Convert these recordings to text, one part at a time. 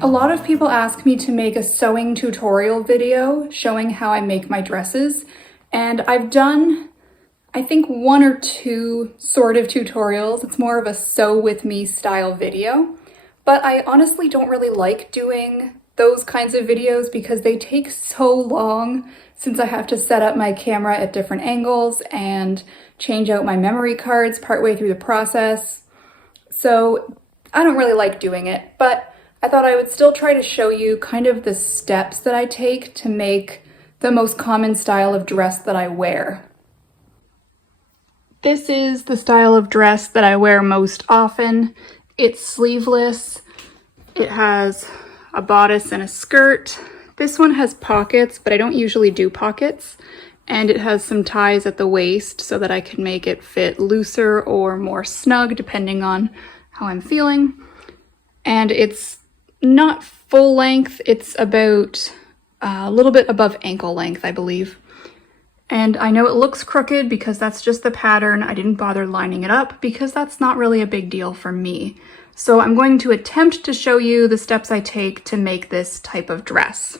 A lot of people ask me to make a sewing tutorial video showing how I make my dresses, and I've done, I think, one or two sort of tutorials. It's more of a sew with me style video, but I honestly don't really like doing those kinds of videos because they take so long since I have to set up my camera at different angles and change out my memory cards partway through the process. So I don't really like doing it, but I thought I would still try to show you kind of the steps that I take to make the most common style of dress that I wear. This is the style of dress that I wear most often. It's sleeveless. It has a bodice and a skirt. This one has pockets, but I don't usually do pockets. And it has some ties at the waist so that I can make it fit looser or more snug depending on how I'm feeling. And it's not full length, it's about a little bit above ankle length, I believe. And I know it looks crooked because that's just the pattern. I didn't bother lining it up because that's not really a big deal for me. So I'm going to attempt to show you the steps I take to make this type of dress.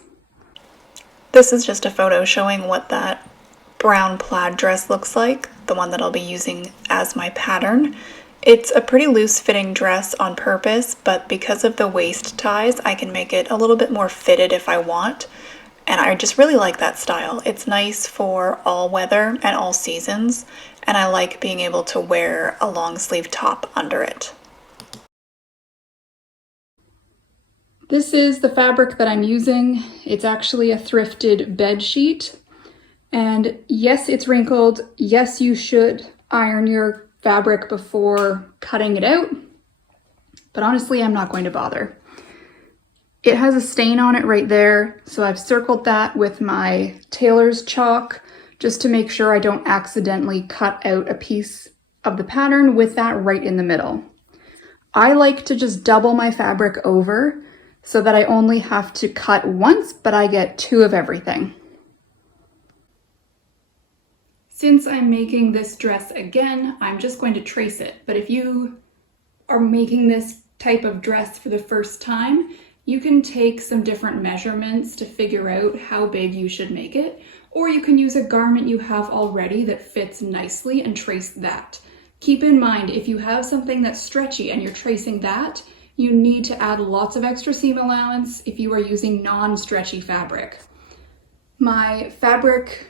This is just a photo showing what that brown plaid dress looks like, the one that I'll be using as my pattern. It's a pretty loose fitting dress on purpose, but because of the waist ties, I can make it a little bit more fitted if I want. And I just really like that style. It's nice for all weather and all seasons, and I like being able to wear a long sleeve top under it. This is the fabric that I'm using. It's actually a thrifted bed sheet. And yes, it's wrinkled. Yes, you should iron your fabric before cutting it out, but honestly, I'm not going to bother. It has a stain on it right there, so I've circled that with my tailor's chalk just to make sure I don't accidentally cut out a piece of the pattern with that right in the middle. I like to just double my fabric over so that I only have to cut once, but I get two of everything. Since I'm making this dress again, I'm just going to trace it. But if you are making this type of dress for the first time, you can take some different measurements to figure out how big you should make it. Or you can use a garment you have already that fits nicely and trace that. Keep in mind, if you have something that's stretchy and you're tracing that, you need to add lots of extra seam allowance if you are using non-stretchy fabric. My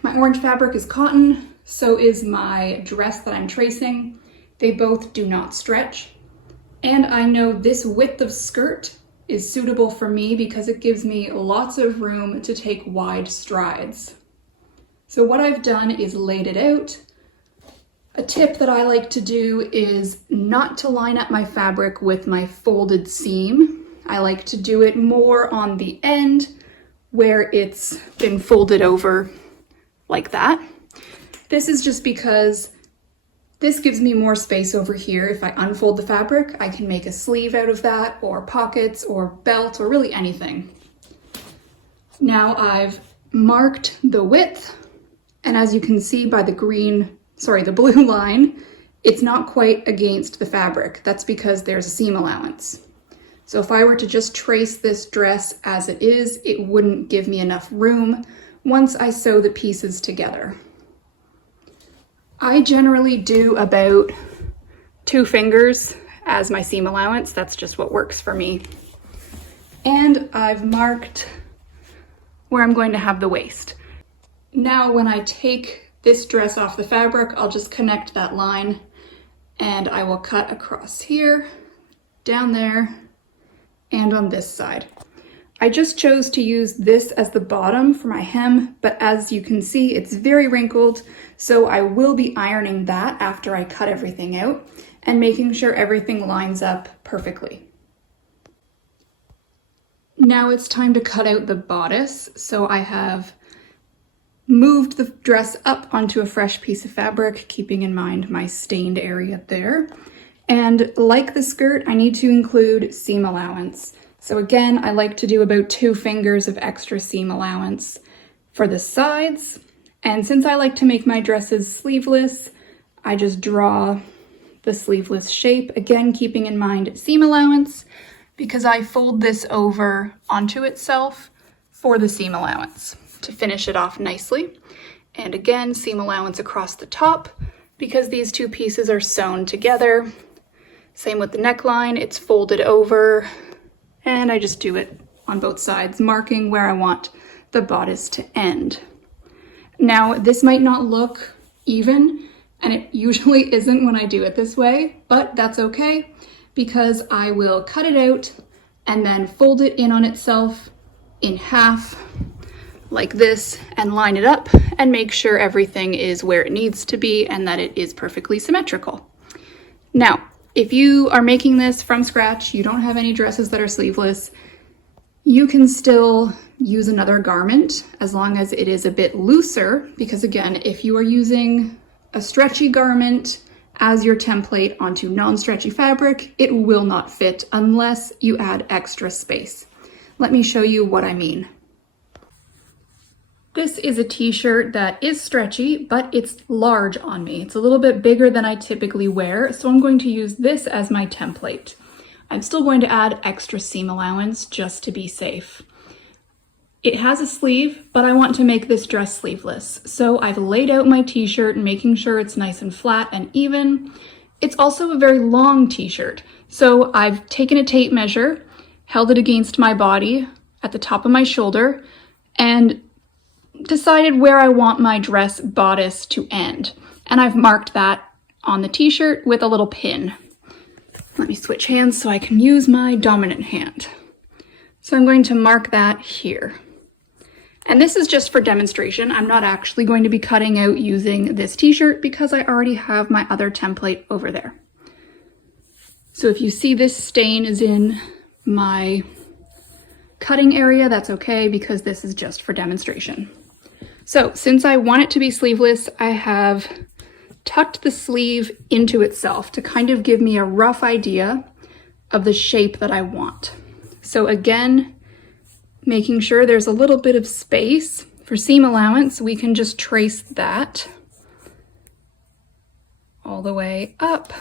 orange fabric is cotton. So is my dress that I'm tracing. They both do not stretch. And I know this width of skirt is suitable for me because it gives me lots of room to take wide strides. So what I've done is laid it out. A tip that I like to do is not to line up my fabric with my folded seam. I like to do it more on the end where it's been folded over like that. This is just because this gives me more space over here. If I unfold the fabric, I can make a sleeve out of that, or pockets, or belt, or really anything. Now I've marked the width, and as you can see by the blue line, it's not quite against the fabric. That's because there's a seam allowance. So if I were to just trace this dress as it is, it wouldn't give me enough room once I sew the pieces together. I generally do about 2 fingers as my seam allowance. That's just what works for me. And I've marked where I'm going to have the waist. Now when I take this dress off the fabric, I'll just connect that line and I will cut across here, down there, and on this side. I just chose to use this as the bottom for my hem, but as you can see, it's very wrinkled, so I will be ironing that after I cut everything out and making sure everything lines up perfectly. Now it's time to cut out the bodice, so I have moved the dress up onto a fresh piece of fabric, keeping in mind my stained area there. And like the skirt, I need to include seam allowance. So again, I like to do about 2 fingers of extra seam allowance for the sides. And since I like to make my dresses sleeveless, I just draw the sleeveless shape, again keeping in mind seam allowance, because I fold this over onto itself for the seam allowance to finish it off nicely. And again, seam allowance across the top because these two pieces are sewn together. Same with the neckline, it's folded over, and I just do it on both sides, marking where I want the bodice to end. Now, this might not look even, and it usually isn't when I do it this way, but that's okay because I will cut it out and then fold it in on itself in half like this and line it up and make sure everything is where it needs to be and that it is perfectly symmetrical. Now, if you are making this from scratch, you don't have any dresses that are sleeveless, you can still use another garment as long as it is a bit looser, because again, if you are using a stretchy garment as your template onto non-stretchy fabric, it will not fit unless you add extra space. Let me show you what I mean. This is a t-shirt that is stretchy, but it's large on me. It's a little bit bigger than I typically wear, so I'm going to use this as my template. I'm still going to add extra seam allowance just to be safe. It has a sleeve, but I want to make this dress sleeveless. So I've laid out my t-shirt and making sure it's nice and flat and even. It's also a very long t-shirt. So I've taken a tape measure, held it against my body at the top of my shoulder, and decided where I want my dress bodice to end. And I've marked that on the t-shirt with a little pin. Let me switch hands so I can use my dominant hand. So I'm going to mark that here. And this is just for demonstration. I'm not actually going to be cutting out using this t-shirt because I already have my other template over there. So if you see this stain is in my cutting area, that's okay because this is just for demonstration. So since I want it to be sleeveless, I have tucked the sleeve into itself to kind of give me a rough idea of the shape that I want. So again, making sure there's a little bit of space for seam allowance, we can just trace that all the way up.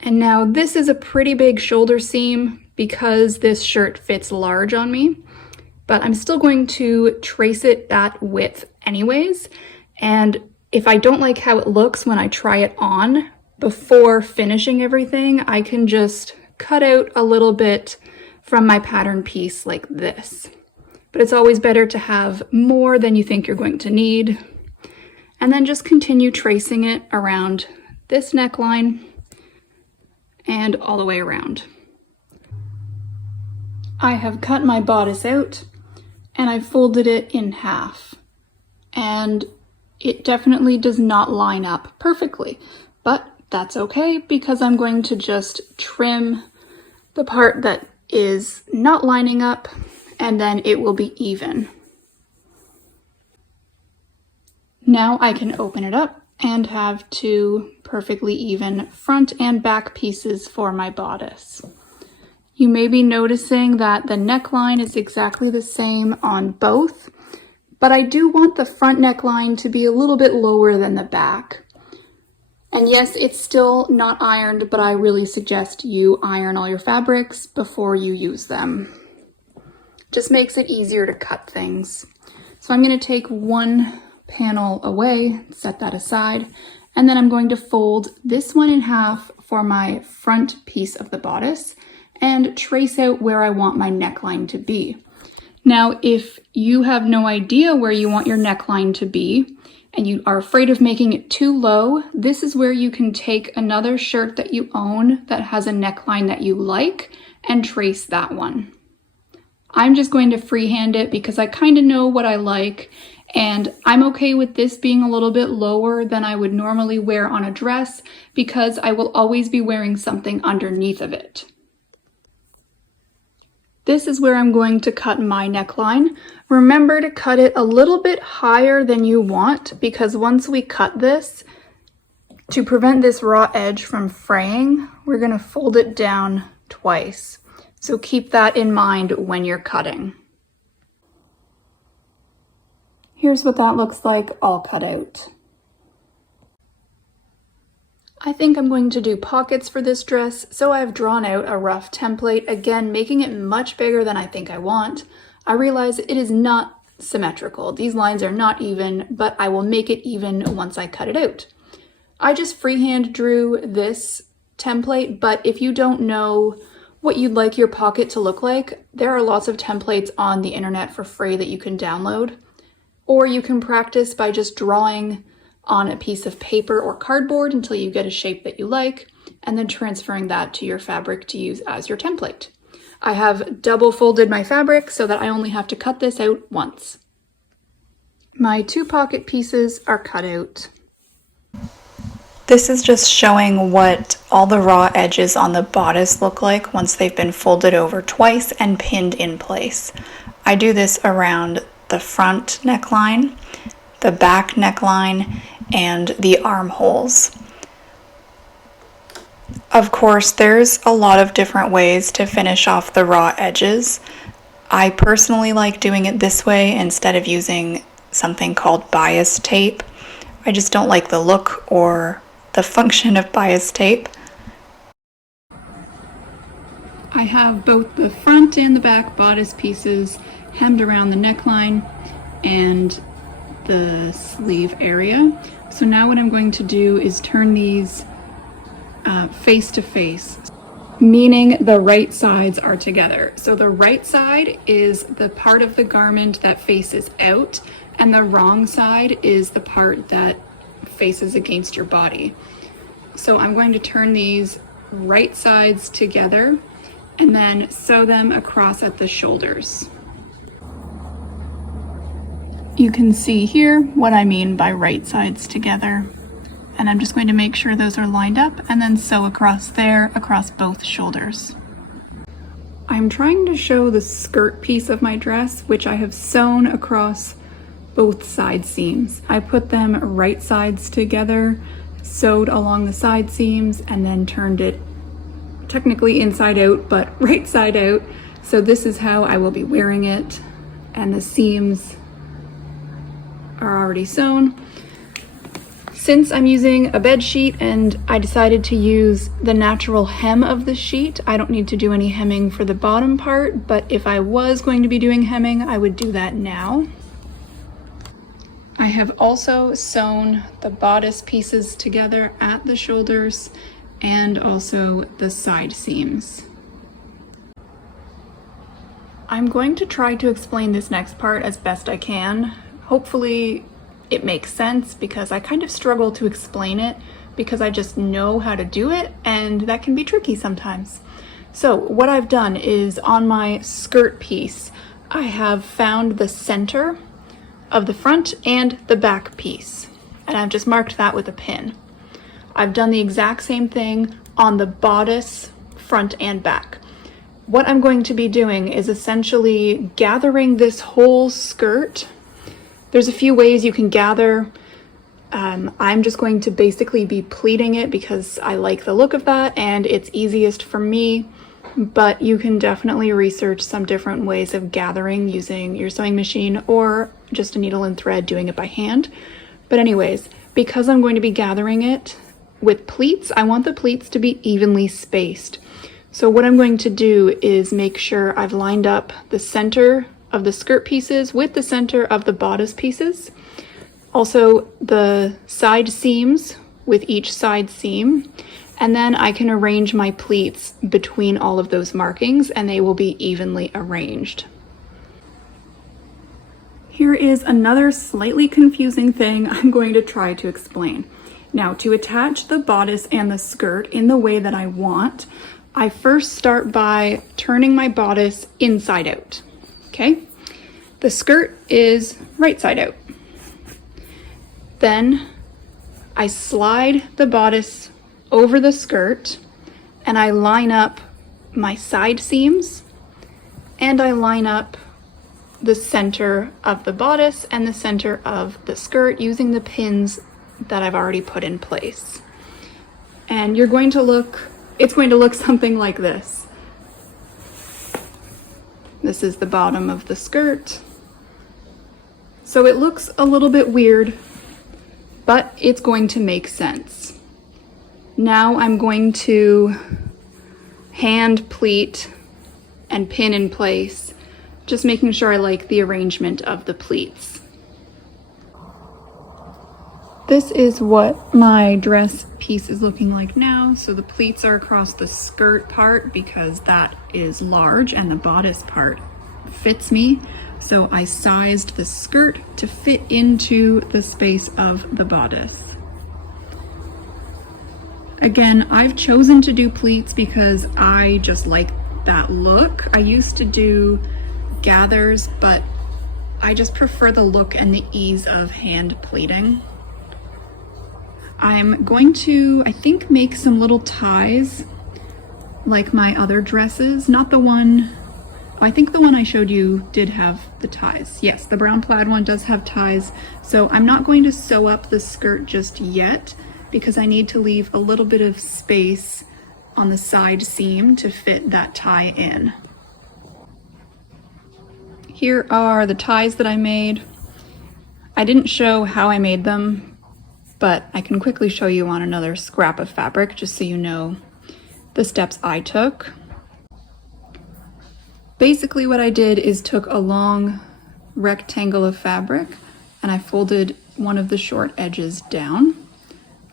And now this is a pretty big shoulder seam because this shirt fits large on me, but I'm still going to trace it that width anyways. And if I don't like how it looks when I try it on before finishing everything, I can just cut out a little bit from my pattern piece like this. But it's always better to have more than you think you're going to need. And then just continue tracing it around this neckline and all the way around. I have cut my bodice out and I folded it in half. And it definitely does not line up perfectly, but that's okay because I'm going to just trim the part that is not lining up and then it will be even. Now I can open it up and have two perfectly even front and back pieces for my bodice. You may be noticing that the neckline is exactly the same on both, but I do want the front neckline to be a little bit lower than the back. And yes, it's still not ironed, but I really suggest you iron all your fabrics before you use them. Just makes it easier to cut things. So I'm going to take one panel away, set that aside, and then I'm going to fold this one in half for my front piece of the bodice and trace out where I want my neckline to be. Now, if you have no idea where you want your neckline to be, and you are afraid of making it too low, this is where you can take another shirt that you own that has a neckline that you like and trace that one. I'm just going to freehand it because I kind of know what I like, and I'm okay with this being a little bit lower than I would normally wear on a dress because I will always be wearing something underneath of it. This is where I'm going to cut my neckline. Remember to cut it a little bit higher than you want because once we cut this, to prevent this raw edge from fraying, we're going to fold it down twice. So keep that in mind when you're cutting. Here's what that looks like all cut out. I think I'm going to do pockets for this dress, so I've drawn out a rough template, again making it much bigger than I think I want. I realize it is not symmetrical. These lines are not even, but I will make it even once I cut it out. I just freehand drew this template, but if you don't know what you'd like your pocket to look like, there are lots of templates on the internet for free that you can download. Or you can practice by just drawing on a piece of paper or cardboard until you get a shape that you like, and then transferring that to your fabric to use as your template. I have double folded my fabric so that I only have to cut this out once. My 2 pocket pieces are cut out. This is just showing what all the raw edges on the bodice look like once they've been folded over twice and pinned in place. I do this around the front neckline, the back neckline, and the armholes. Of course, there's a lot of different ways to finish off the raw edges. I personally like doing it this way instead of using something called bias tape. I just don't like the look or the function of bias tape. I have both the front and the back bodice pieces hemmed around the neckline and the sleeve area. So now what I'm going to do is turn these face to face, meaning the right sides are together. So the right side is the part of the garment that faces out, and the wrong side is the part that faces against your body. So I'm going to turn these right sides together and then sew them across at the shoulders. You can see here what I mean by right sides together. And I'm just going to make sure those are lined up and then sew across there, across both shoulders. I'm trying to show the skirt piece of my dress, which I have sewn across both side seams. I put them right sides together, sewed along the side seams, and then turned it technically inside out, but right side out. So this is how I will be wearing it, and the seams are already sewn. Since I'm using a bed sheet and I decided to use the natural hem of the sheet, I don't need to do any hemming for the bottom part, but if I was going to be doing hemming, I would do that now. I have also sewn the bodice pieces together at the shoulders and also the side seams. I'm going to try to explain this next part as best I can. Hopefully it makes sense, because I kind of struggle to explain it because I just know how to do it, and that can be tricky sometimes. So what I've done is on my skirt piece, I have found the center of the front and the back piece, and I've just marked that with a pin. I've done the exact same thing on the bodice, front and back. What I'm going to be doing is essentially gathering this whole skirt. There's a few ways you can gather. I'm just going to basically be pleating it because I like the look of that and it's easiest for me, but you can definitely research some different ways of gathering using your sewing machine or just a needle and thread doing it by hand. But anyways, because I'm going to be gathering it with pleats, I want the pleats to be evenly spaced. So what I'm going to do is make sure I've lined up the center of the skirt pieces with the center of the bodice pieces. Also the side seams with each side seam. And then I can arrange my pleats between all of those markings and they will be evenly arranged. Here is another slightly confusing thing I'm going to try to explain. Now, to attach the bodice and the skirt in the way that I want, I first start by turning my bodice inside out. Okay, the skirt is right side out. Then I slide the bodice over the skirt and I line up my side seams and I line up the center of the bodice and the center of the skirt using the pins that I've already put in place. And it's going to look something like this. This is the bottom of the skirt. So it looks a little bit weird, but it's going to make sense. Now I'm going to hand pleat and pin in place, just making sure I like the arrangement of the pleats. This is what my dress piece is looking like now. So the pleats are across the skirt part because that is large and the bodice part fits me. So I sized the skirt to fit into the space of the bodice. Again, I've chosen to do pleats because I just like that look. I used to do gathers, but I just prefer the look and the ease of hand pleating. I'm going to, I think, make some little ties like my other dresses. Not the one, I think the one I showed you did have the ties. Yes, the brown plaid one does have ties. So I'm not going to sew up the skirt just yet because I need to leave a little bit of space on the side seam to fit that tie in. Here are the ties that I made. I didn't show how I made them, but I can quickly show you on another scrap of fabric just so you know the steps I took. Basically what I did is took a long rectangle of fabric and I folded one of the short edges down.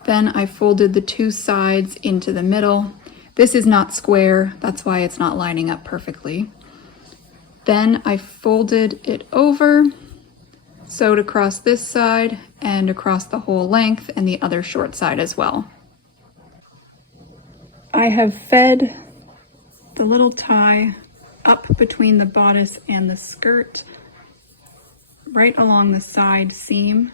Then I folded the two sides into the middle. This is not square, that's why it's not lining up perfectly. Then I folded it over, sewed across this side and across the whole length and the other short side as well. I have fed the little tie up between the bodice and the skirt, right along the side seam.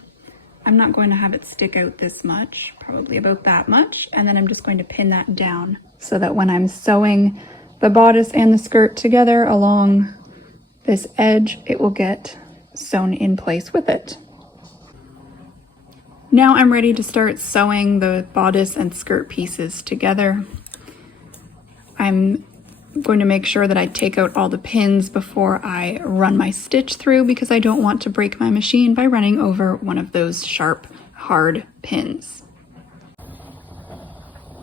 I'm not going to have it stick out this much, probably about that much, and then I'm just going to pin that down so that when I'm sewing the bodice and the skirt together along this edge, it will get sewn in place with it. Now I'm ready to start sewing the bodice and skirt pieces together. I'm going to make sure that I take out all the pins before I run my stitch through because I don't want to break my machine by running over one of those sharp, hard pins.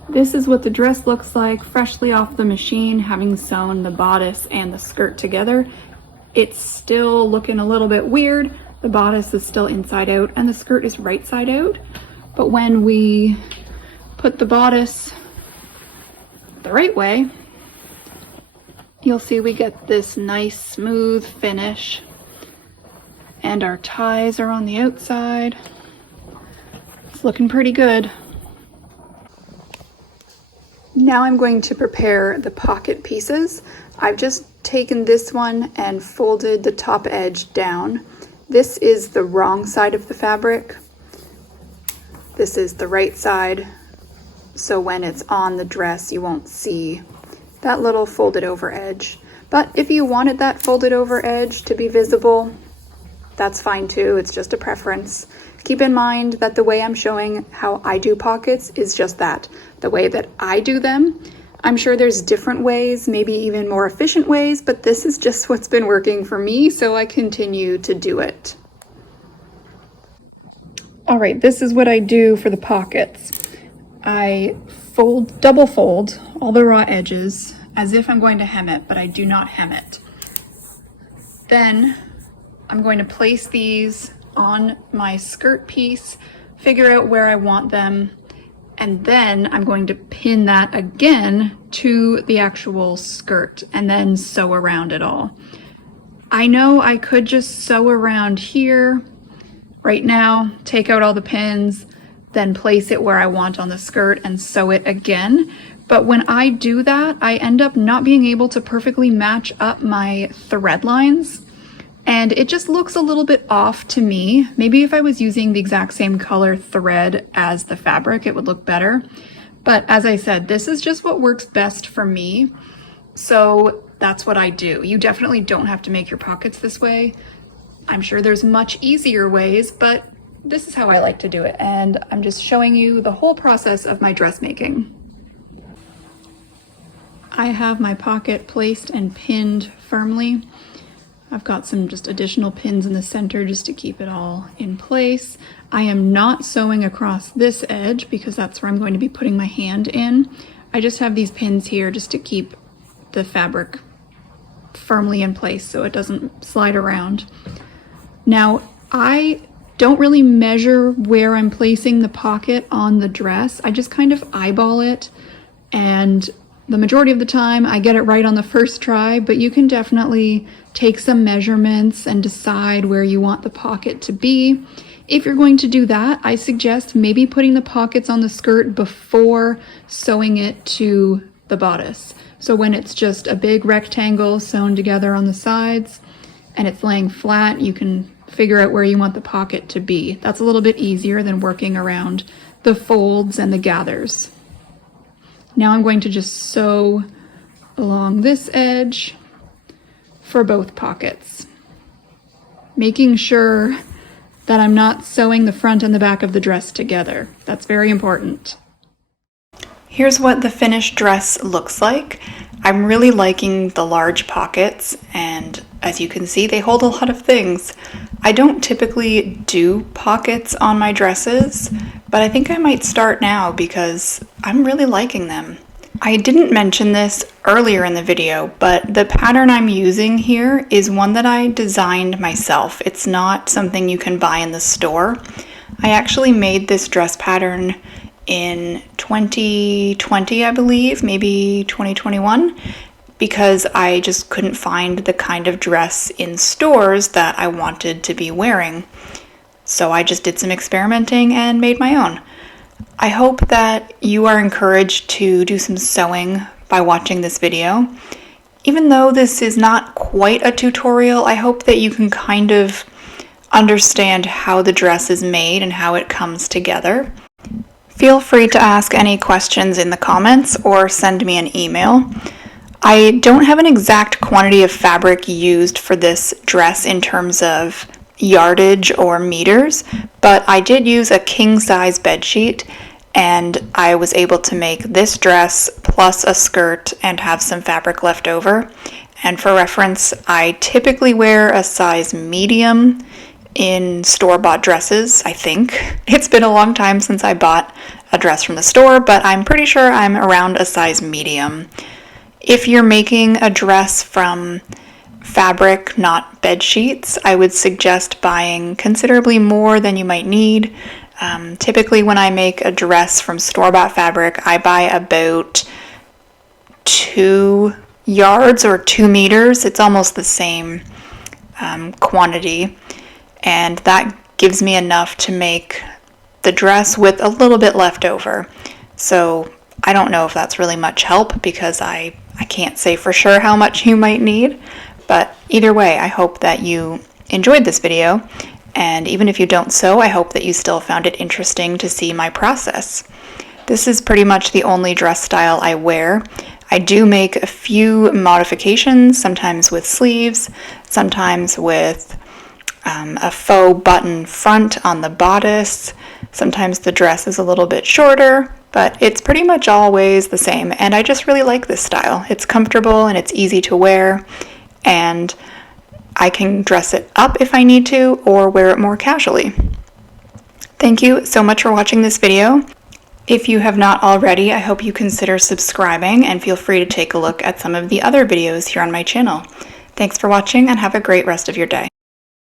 This is what the dress looks like freshly off the machine, having sewn the bodice and the skirt together. It's still looking a little bit weird. The bodice is still inside out and the skirt is right side out. But when we put the bodice the right way, you'll see we get this nice smooth finish. And our ties are on the outside. It's looking pretty good. Now I'm going to prepare the pocket pieces. I've just taken this one and folded the top edge down. This is the wrong side of the fabric. This is the right side. So when it's on the dress, you won't see that little folded over edge. But if you wanted that folded over edge to be visible, that's fine too. It's just a preference. Keep in mind that the way I'm showing how I do pockets is just that, the way that I do them. I'm sure there's different ways, maybe even more efficient ways, but this is just what's been working for me, so I continue to do it. All right, this is what I do for the pockets. I double fold all the raw edges as if I'm going to hem it, but I do not hem it. Then I'm going to place these on my skirt piece, figure out where I want them, and then I'm going to pin that again to the actual skirt and then sew around it all. I know I could just sew around here right now, take out all the pins, then place it where I want on the skirt and sew it again. But when I do that, I end up not being able to perfectly match up my thread lines. And it just looks a little bit off to me. Maybe if I was using the exact same color thread as the fabric, it would look better. But as I said, this is just what works best for me. So that's what I do. You definitely don't have to make your pockets this way. I'm sure there's much easier ways, but this is how I like to do it. And I'm just showing you the whole process of my dressmaking. I have my pocket placed and pinned firmly. I've got some just additional pins in the center just to keep it all in place. I am not sewing across this edge because that's where I'm going to be putting my hand in. I just have these pins here just to keep the fabric firmly in place so it doesn't slide around. Now, I don't really measure where I'm placing the pocket on the dress. I just kind of eyeball it, and the majority of the time I get it right on the first try, but you can definitely take some measurements and decide where you want the pocket to be. If you're going to do that, I suggest maybe putting the pockets on the skirt before sewing it to the bodice. So when it's just a big rectangle sewn together on the sides and it's laying flat, you can figure out where you want the pocket to be. That's a little bit easier than working around the folds and the gathers. Now I'm going to just sew along this edge for both pockets, making sure that I'm not sewing the front and the back of the dress together. That's very important. Here's what the finished dress looks like. I'm really liking the large pockets, and as you can see, they hold a lot of things. I don't typically do pockets on my dresses, but I think I might start now because I'm really liking them. I didn't mention this earlier in the video, but the pattern I'm using here is one that I designed myself. It's not something you can buy in the store. I actually made this dress pattern in 2020, I believe, maybe 2021, because I just couldn't find the kind of dress in stores that I wanted to be wearing. So I just did some experimenting and made my own. I hope that you are encouraged to do some sewing by watching this video. Even though this is not quite a tutorial, I hope that you can kind of understand how the dress is made and how it comes together. Feel free to ask any questions in the comments or send me an email. I don't have an exact quantity of fabric used for this dress in terms of yardage or meters, but I did use a king-size bedsheet, and I was able to make this dress plus a skirt and have some fabric left over. And for reference, I typically wear a size medium in store-bought dresses, I think. It's been a long time since I bought a dress from the store, but I'm pretty sure I'm around a size medium. If you're making a dress from fabric, not bed sheets, I would suggest buying considerably more than you might need. Typically when I make a dress from store-bought fabric, I buy about 2 yards or 2 meters. It's almost the same quantity, and that gives me enough to make the dress with a little bit left over. So I don't know if that's really much help because I can't say for sure how much you might need, but either way, I hope that you enjoyed this video, and even if you don't sew, I hope that you still found it interesting to see my process. This is pretty much the only dress style I wear. I do make a few modifications, sometimes with sleeves, sometimes with a faux button front on the bodice. Sometimes the dress is a little bit shorter, but it's pretty much always the same, and I just really like this style. It's comfortable and it's easy to wear, and I can dress it up if I need to or wear it more casually. Thank you so much for watching this video. If you have not already, I hope you consider subscribing and feel free to take a look at some of the other videos here on my channel. Thanks for watching and have a great rest of your day.